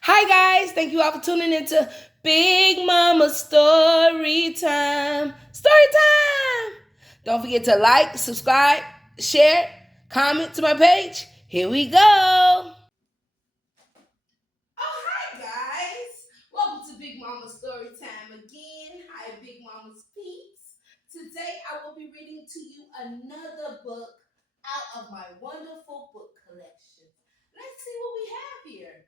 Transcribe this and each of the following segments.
Hi guys, thank you all for tuning into Big Mama Story Time. Story time! Don't forget to like, subscribe, share, comment to my page. Here we go. Oh, hi guys. Welcome to Big Mama Story Time again. Hi, Big Mama's peeps. Today I will be reading to you another book out of my wonderful book collection. Let's see what we have here.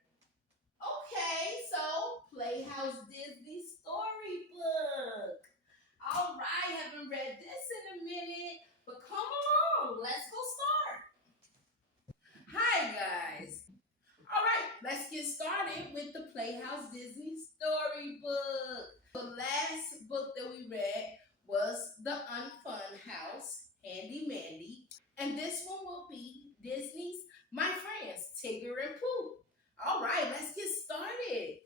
Okay, so Playhouse Disney Storybook. All right, haven't read this in a minute, but come along, let's go start. Hi, guys. All right, let's get started with the Playhouse Disney Storybook. The last book that we read was The Unfun House, Handy Mandy, and this one will be Disney's My Friends, Tigger and Pooh. All right, let's get started.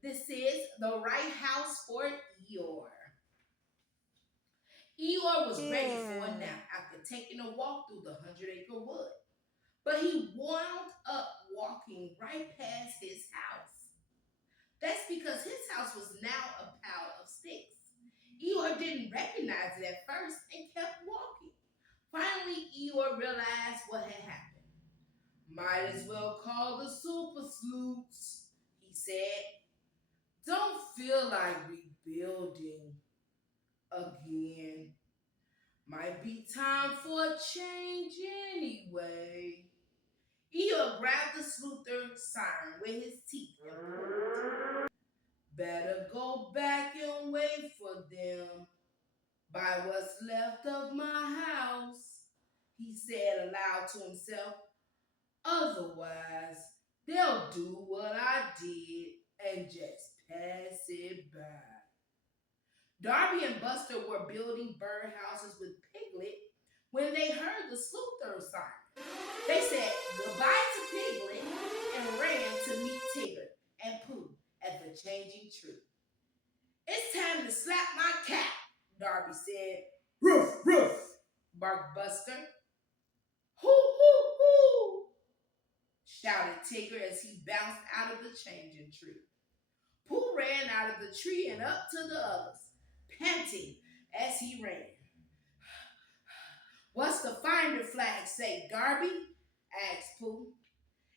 This is the right house for Eeyore. Eeyore was ready for a nap after taking a walk through the 100-acre wood, but he wound up walking right past his house. That's because his house was now a pile of sticks. Eeyore didn't recognize it at first and kept walking. Finally, Eeyore realized what had happened. Might as well call the super sleuths, he said. Don't feel like rebuilding again. Might be time for a change anyway. Eeyore grabbed the sleuther siren with his teeth and pulled. Better go back and wait for them by what's left of my house, he said aloud to himself. Otherwise, they'll do what I did and just pass it by. Darby and Buster were building birdhouses with Piglet when they heard the sleuther siren. They said goodbye to Piglet and ran to meet Tigger and Pooh at the changing tree. It's time to slap my cat, Darby said. Roof, roof, barked Buster. Hoo, hoo, hoo, shouted Tigger as he bounced out of the changing tree. Pooh ran out of the tree and up to the others, panting as he ran. What's the finder flag say, Darby? Asked Pooh.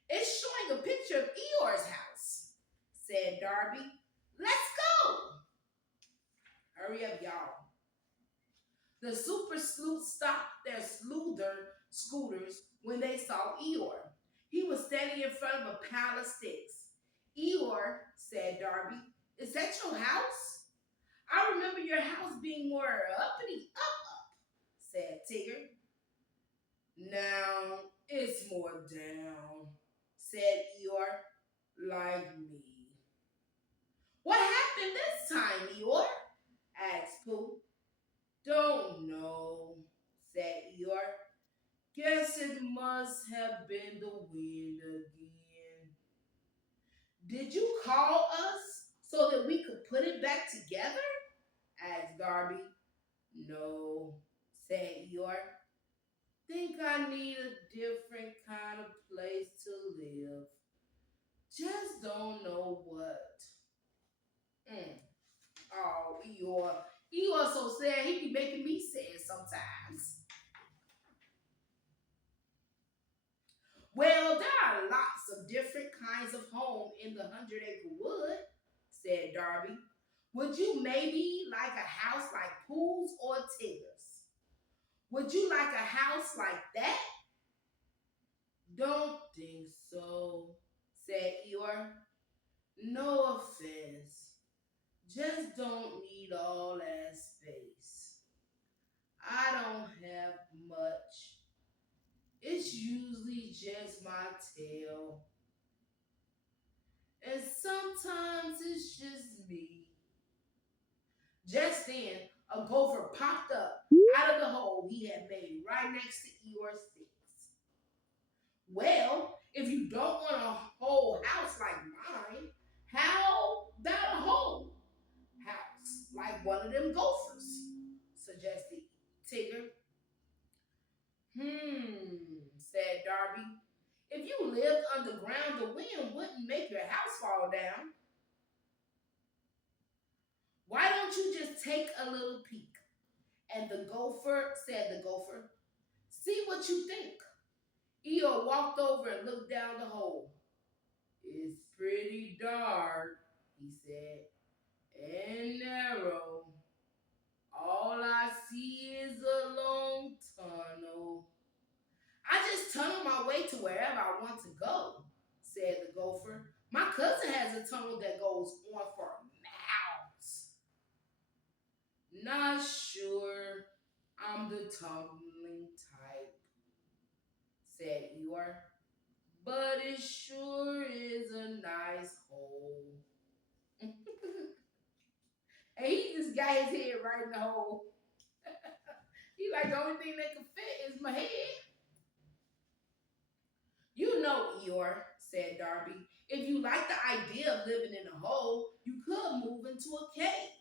It's showing a picture of Eeyore's house, said Darby. Let's go. Hurry up, y'all. The super sleuth stopped their sleuther scooters when they saw Eeyore. He was standing in front of a pile of sticks. Eeyore, said Darby, is that your house? I remember your house being more uppity up, said Tigger. Now it's more down, said Eeyore, like me. What happened this time, Eeyore? Asked Pooh. Don't know, said Eeyore. Guess it must have been the wind again. Did you call us so that we could put it back together? Asked Darby. No, said Eeyore. Think I need a different kind of place to live. Just don't know what. Mm. Oh, Eeyore. Eeyore's so sad, he be making me sad sometimes. Well, there are lots of different kinds of home in the 100-acre wood, said Darby. Would you maybe like a house like Pooh's or Tigger's? Would you like a house like that? Don't think so, said Eeyore. No offense. Just don't need all that space. I don't have much. It's usually just my tail. And sometimes it's just me. Just then, a gopher popped up out of the hole he had made right next to Eeyore's sticks. Well, if you don't want a whole house like mine, how about a whole house like one of them gophers? Suggested Tigger. Said Darby. If you lived underground, the wind wouldn't make your house fall down. Why don't you just take a little peek? And the gopher, said the gopher, see what you think. Eeyore walked over and looked down the hole. It's pretty dark, he said, and narrow. All I see is a long tunnel. I just tunnel my way to wherever I want to go, said the gopher. My cousin has a tunnel that goes on for miles. Not sure I'm the tumbling type, said Eeyore, but it sure is a nice hole. And he just got his head right in the hole. He like, the only thing that can fit is my head. You know, Eeyore, said Darby, if you like the idea of living in a hole, you could move into a cave.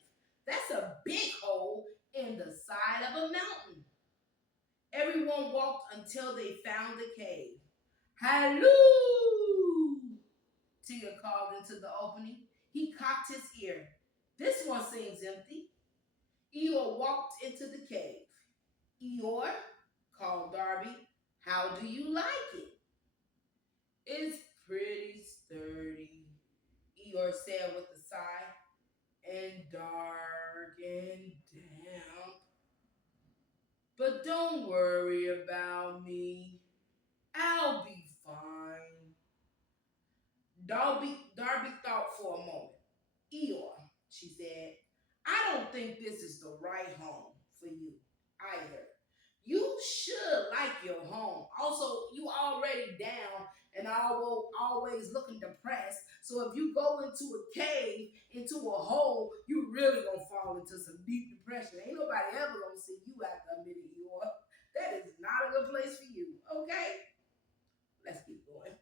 That's a big hole in the side of a mountain. Everyone walked until they found the cave. Halloo! Tigger called into the opening. He cocked his ear. This one seems empty. Eeyore walked into the cave. Eeyore, called Darby, how do you like it? It's pretty sturdy, Eeyore said with a sigh, and dark and damp. But don't worry about me. I'll be fine. Darby thought for a moment. Eeyore, she said, I don't think this is the right home for you either. You should like your home. Also, you already down and always looking depressed. So if you go into a cave, into a hole, you really gonna fall into some deep depression. Ain't nobody ever gonna see you after a minute, Eeyore. That is not a good place for you. Okay? Let's keep going.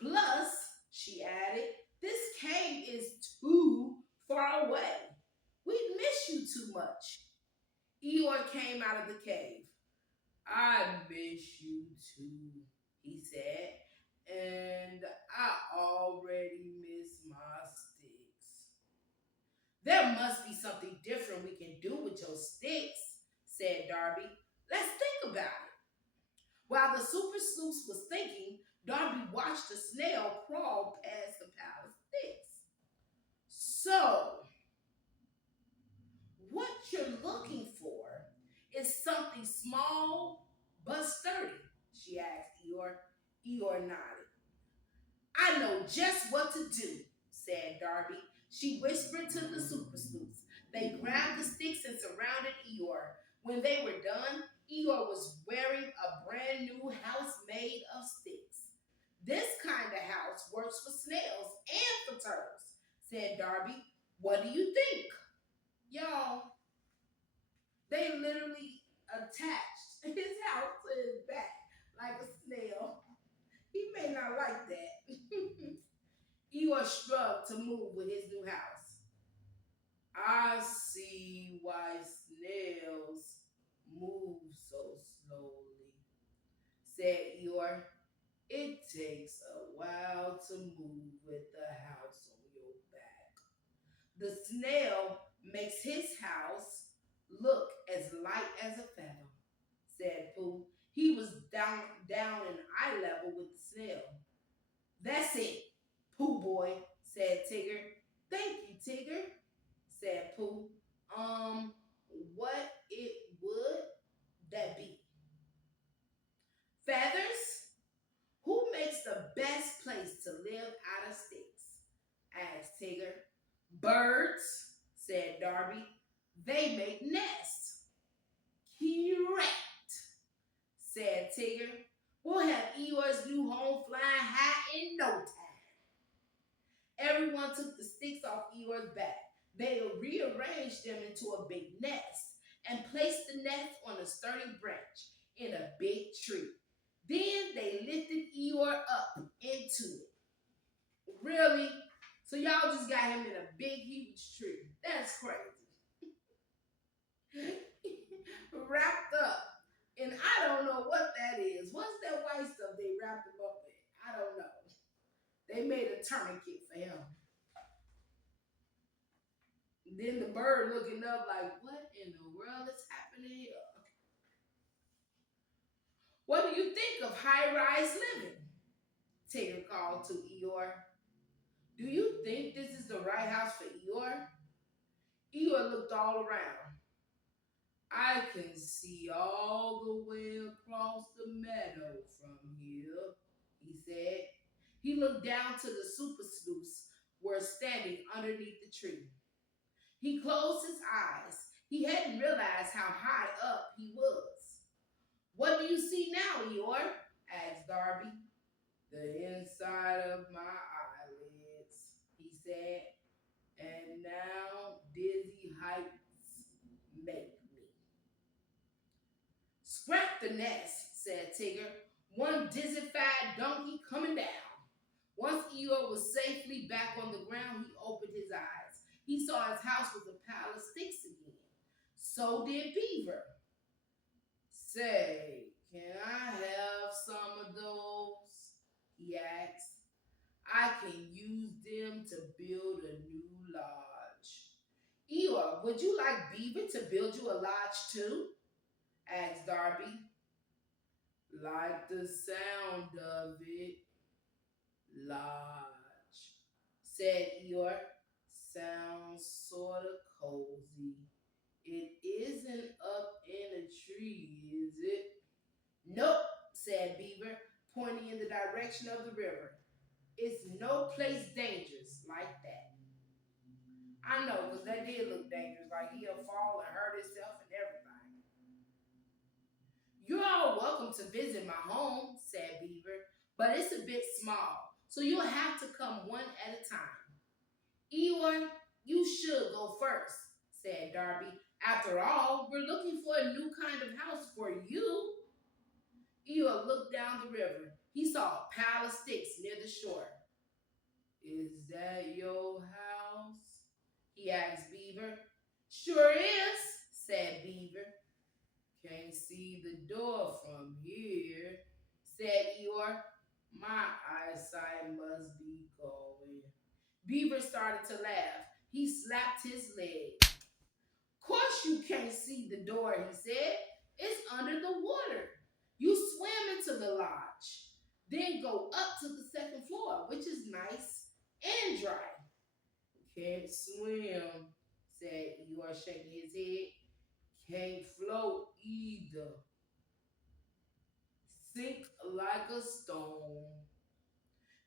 Plus, she added, this cave is too far away. We'd miss you too much. Eeyore came out of the cave. I miss you too, he said, and I already miss my sticks. There must be something different we can do with your sticks, said Darby. Let's think about it. While the Super Sleuth was thinking, Darby watched a snail crawl past the pile of sticks. So, what you're looking for is something small but sturdy, she asked Eeyore. Eeyore nodded. I know just what to do, said Darby. She whispered to the Super Sleuths. They grabbed the sticks and surrounded Eeyore. When they were done, Eeyore was wearing a brand new house made of sticks. This kind of house works for snails and for turtles, said Darby. What do you think? Y'all, they literally attached his house to his back like a snail. He may not like that. Eeyore shrugged to move with his new house. I see why snails move so slowly, said Eeyore. It takes a while to move with the house on your back. The snail makes his house look as light as a feather, said Pooh. He was down in eye level with the snail. That's it, Pooh boy, said Tigger. Thank you, Tigger, said Pooh. What it would that be? Feathers? Who makes the best place to live out of sticks? Asked Tigger. Birds, said Darby. They make nests. Correct, said Tigger. We'll have Eeyore's new home flying high in no time. Everyone took the sticks off Eeyore's back. They rearranged them into a big nest and placed the nest on a sturdy branch in a big tree. Then they lifted Eeyore up into it. Really? So y'all just got him in a big, huge tree. That's crazy. Wrapped up. And I don't know what that is. What's that white stuff they wrapped him up in? I don't know. made a tourniquet for him. Then the bird looking up like, what in the world is happening here? What do you think of high-rise living? Tigger called to Eeyore. Do you think this is the right house for Eeyore? Eeyore looked all around. I can see all the way across the meadow from here, he said. He looked down to the super sleuths were standing underneath the tree. He closed his eyes. He hadn't realized how high up he was. What do you see now, Eeyore? Asked Darby. The inside of my eyelids, he said, and now dizzy heights make me. Scrap the nest, said Tigger. One dizzified donkey coming down. Once Eeyore was safely back on the ground, he opened his eyes. He saw his house was a pile of sticks again. So did Beaver. Say, can I have some of those? He asked. I can use them to build a new lodge. Eeyore, would you like Beaver to build you a lodge too? Asked Darby. Like the sound of it. Lodge, said Eeyore. Sounds sort of cozy. It isn't up in a tree, is it? Nope, said Beaver, pointing in the direction of the river. It's no place dangerous like that. I know, because that did look dangerous, like he'll fall and hurt himself and everything. You're all welcome to visit my home, said Beaver, but it's a bit small, so you'll have to come one at a time. Eeyore, you should go first, said Darby. After all, we're looking for a new kind of house for you. Eeyore looked down the river. He saw a pile of sticks near the shore. Is that your house? He asked Beaver. Sure is, said Beaver. Can't see the door from here, said Eeyore. My eyesight must be going. Beaver started to laugh. He slapped his leg. Course you can't see the door, he said. It's under the water. You swim into the lodge, then go up to the second floor, which is nice and dry. Can't swim, said Eeyore, shaking his head. Can't float either. Sink like a stone.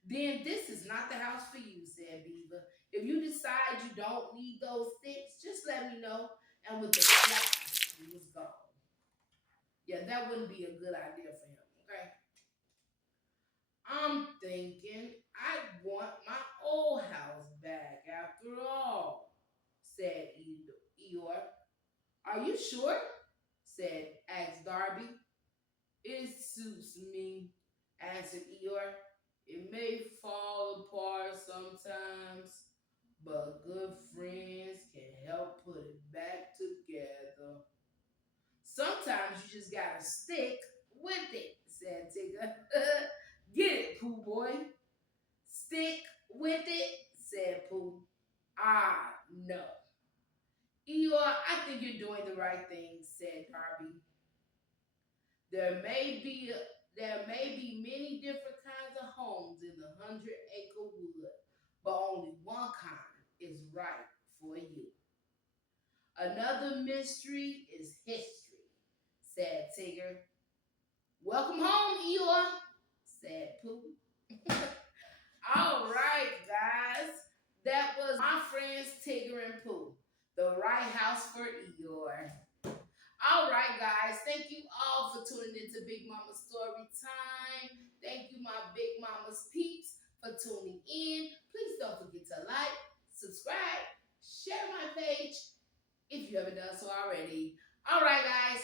Then this is not the house for you, said Beaver. If you decide you don't need those sticks, just let me know. And with the splash, he was gone. Yeah, that wouldn't be a good idea for him, okay? I'm thinking I'd want my old house back after all, said Eeyore. Are you sure? Asked Darby. It suits me, answered Eeyore. It may fall apart sometimes, but good friends can help put it back together. Sometimes you just gotta stick with it, said Tigger. Get it, Pooh boy. Stick with it, said Pooh. Ah, no. Eeyore, I think you're doing the right thing, said Darby. There may be many different kinds of homes in the 100-acre wood, but only one kind is right for you. Another mystery is history, said Tigger. Welcome home, Eeyore, said Pooh. All right, guys. That was my friends Tigger and Pooh. The right house for Eeyore. All right, guys. Thank you all for tuning into Big Mama's Story Time. Thank you, my Big Mama's peeps, for tuning in. Please don't forget to like, subscribe, share my page if you haven't done so already. All right, guys.